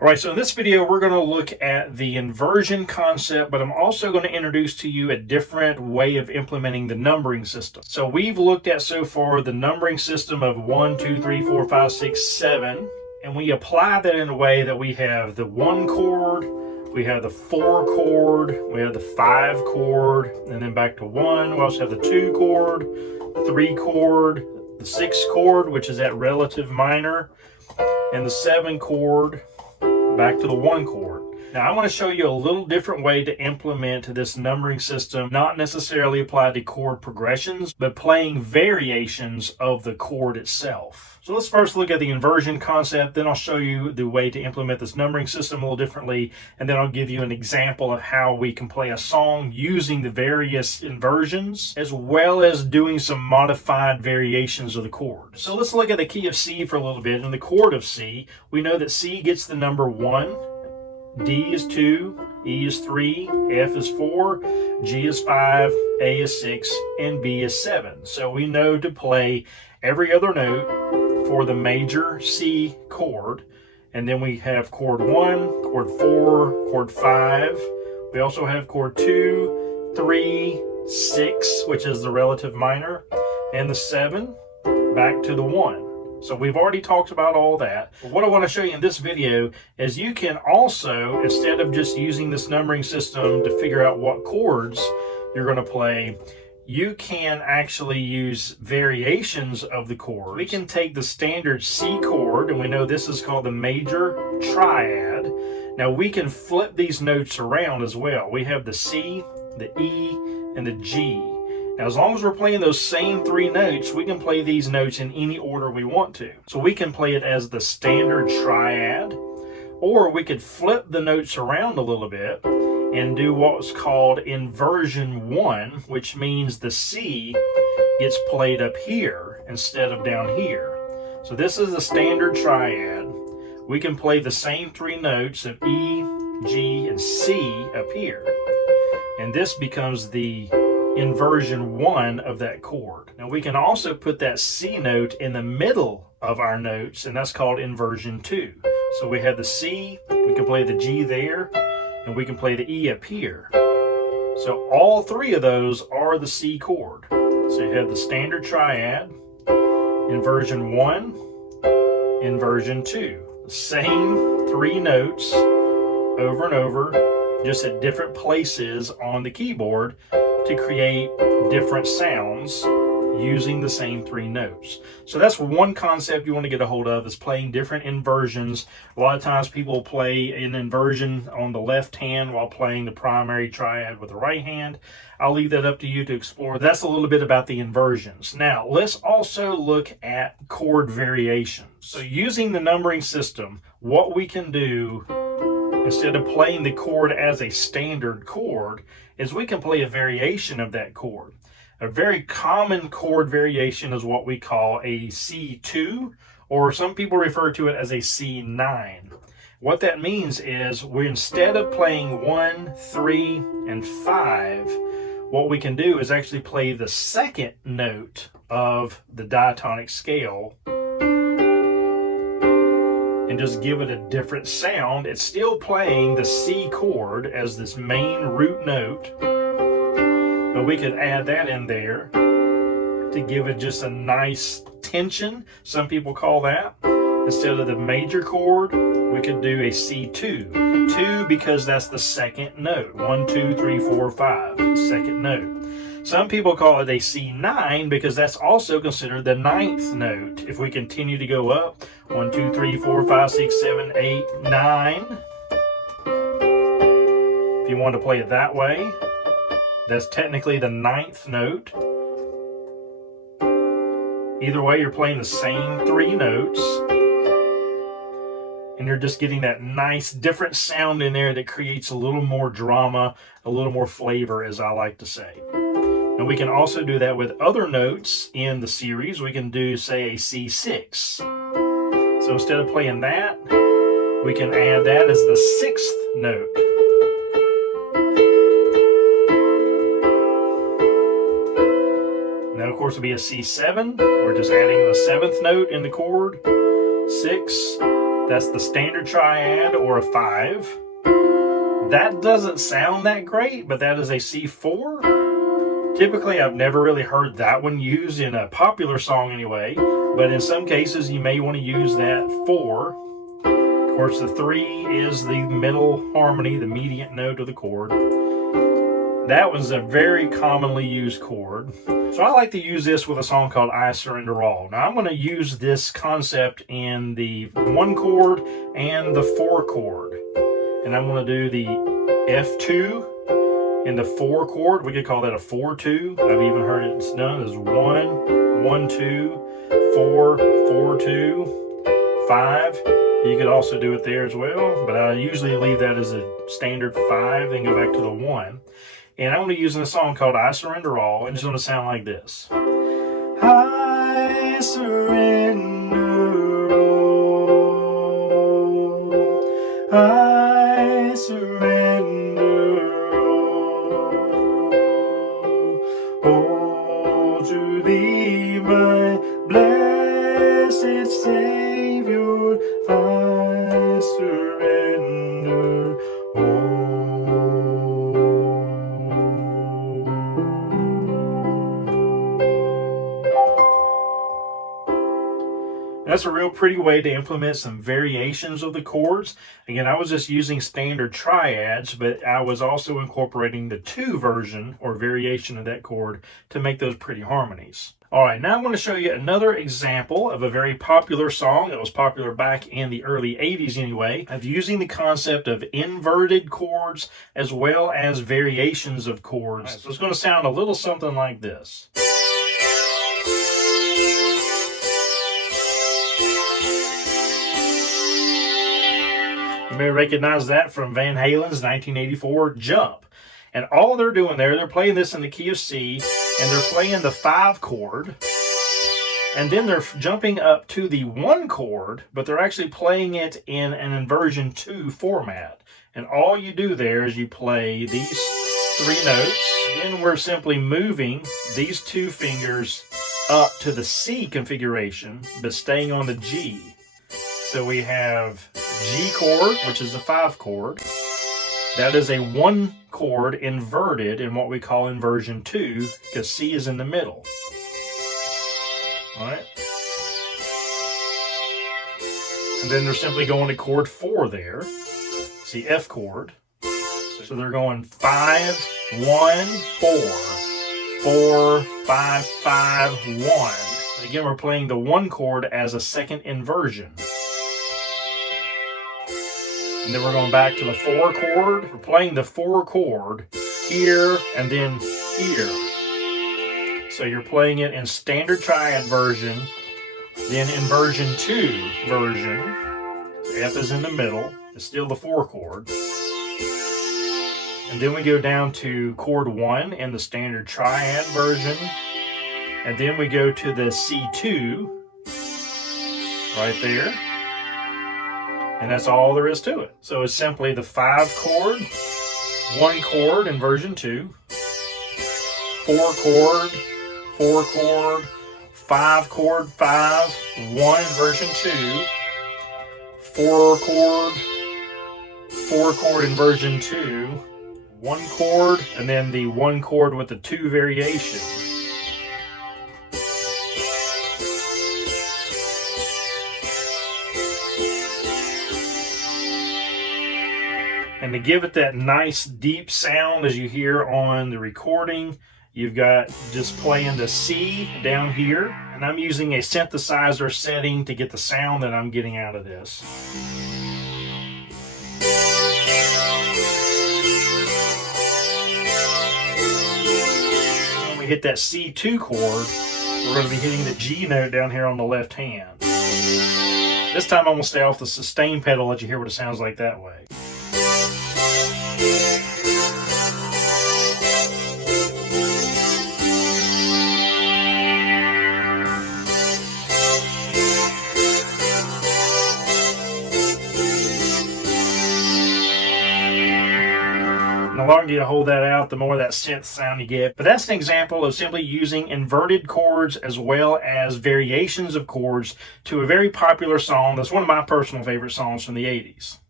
All right, so in this video, we're going to look at the inversion concept, but I'm also going to introduce to you a different way of implementing the numbering system. So we've looked at so far the numbering system of 1, 2, 3, 4, 5, 6, 7, and we apply that in a way that we have the 1 chord, we have the 4 chord, we have the 5 chord, and then back to 1. We also have the 2 chord, 3 chord, the 6 chord, which is that relative minor, and the 7 chord, back to the 1 chord. Now I want to show you a little different way to implement this numbering system, not necessarily applied to chord progressions, but playing variations of the chord itself. So let's first look at the inversion concept, then I'll show you the way to implement this numbering system a little differently, and then I'll give you an example of how we can play a song using the various inversions, as well as doing some modified variations of the chord. So let's look at the key of C for a little bit. In the chord of C, we know that C gets the number 1, D is 2, E is 3, F is 4, G is 5, A is 6, and B is 7. So we know to play every other note for the major C chord. And then we have chord 1, chord 4, chord 5. We also have chord 2, 3, 6, which is the relative minor, and the 7, back to the 1. So we've already talked about all that. But what I want to show you in this video is you can also, instead of just using this numbering system to figure out what chords you're going to play, you can actually use variations of the chords. We can take the standard C chord, and we know this is called the major triad. Now we can flip these notes around as well. We have the C, the E, and the G. Now, as long as we're playing those same 3 notes, we can play these notes in any order we want to. So we can play it as the standard triad, or we could flip the notes around a little bit and do what's called inversion 1, which means the C gets played up here instead of down here. So this is the standard triad. We can play the same 3 notes of E, G, and C up here. And this becomes the inversion 1 of that chord. Now we can also put that C note in the middle of our notes, and that's called inversion 2. So we have the C, we can play the G there, and we can play the E up here. So all 3 of those are the C chord. So you have the standard triad, inversion 1, inversion 2. The same 3 notes over and over, just at different places on the keyboard, to create different sounds using the same 3 notes. So that's one concept you want to get a hold of, is playing different inversions. A lot of times people play an inversion on the left hand while playing the primary triad with the right hand. I'll leave that up to you to explore. That's a little bit about the inversions. Now let's also look at chord variations. So using the numbering system, what we can do instead of playing the chord as a standard chord is we can play a variation of that chord. A very common chord variation is what we call a C2, or some people refer to it as a C9. What that means is we, instead of playing 1, 3, and 5, what we can do is actually play the second note of the diatonic scale and just give it a different sound. It's still playing the C chord as this main root note, but we could add that in there to give it just a nice tension, some people call that. Instead of the major chord, we could do a C2. 2 because that's the second note. 1, 2, 3, 4, 5, second note. Some people call it a C9 because that's also considered the 9th note. If we continue to go up, 1, 2, 3, 4, 5, 6, 7, 8, 9. If you want to play it that way, that's technically the 9th note. Either way, you're playing the same 3 notes, and you're just getting that nice different sound in there that creates a little more drama, a little more flavor, as I like to say. And we can also do that with other notes in the series. We can do, say, a C6. So instead of playing that, we can add that as the 6th note. Now, of course, it'll be a C7. We're just adding the 7th note in the chord. 6, That's the standard triad or a 5. That doesn't sound that great, but that is a C4. Typically, I've never really heard that one used in a popular song anyway, but in some cases you may want to use that 4. Of course, the 3 is the middle harmony, the median note of the chord. That was a very commonly used chord. So I like to use this with a song called I Surrender All. Now I'm going to use this concept in the 1 chord and the 4 chord. And I'm going to do the F2 in the 4 chord. We could call that a 4-2. I've even heard it's done as 1, 1, 2, 4, 4, 2, 5. You could also do it there as well, but I usually leave that as a standard 5, then go back to the 1. And I'm going to be using a song called I Surrender All, and it's going to sound like this. I surrender all. I surrender all to thee, my blessed Savior. I surrender all. That's a real pretty way to implement some variations of the chords. Again, I was just using standard triads, but I was also incorporating the 2 version or variation of that chord to make those pretty harmonies. All right, now I'm going to show you another example of a very popular song that was popular back in the early 80s anyway, of using the concept of inverted chords as well as variations of chords. Right, so it's going to sound a little something like this. You may recognize that from Van Halen's 1984 Jump. And all they're doing there, they're playing this in the key of C, and they're playing the 5 chord, and then they're jumping up to the 1 chord, but they're actually playing it in an inversion 2 format. And all you do there is you play these 3 notes, then we're simply moving these 2 fingers up to the C configuration, but staying on the G. So we have G chord, which is the 5 chord. That is a 1 chord inverted in what we call inversion 2, because C is in the middle. All right. And then they're simply going to chord 4 there. See, F chord. So they're going 5, 1, 4, 4, 5, 5, 1. Again, we're playing the 1 chord as a second inversion. And then we're going back to the 4 chord. We're playing the 4 chord here and then here. So you're playing it in standard triad version, then inversion 2 version. F is in the middle. It's still the 4 chord. And then we go down to chord 1 in the standard triad version. And then we go to the C2 right there. And that's all there is to it. So it's simply the 5 chord, 1 chord in version 2, 4 chord, 4 chord, 5 chord, 5, 1 in version 2, 4 chord, 4 chord in version 2, 1 chord, and then the 1 chord with the 2 variation. And to give it that nice deep sound as you hear on the recording, you've got just playing the C down here. And I'm using a synthesizer setting to get the sound that I'm getting out of this. When we hit that C2 chord, we're going to be hitting the G note down here on the left hand. This time I'm going to stay off the sustain pedal, let you hear what it sounds like that way. And the longer you hold that out, the more that synth sound you get. But that's an example of simply using inverted chords as well as variations of chords to a very popular song that's one of my personal favorite songs from the 80s.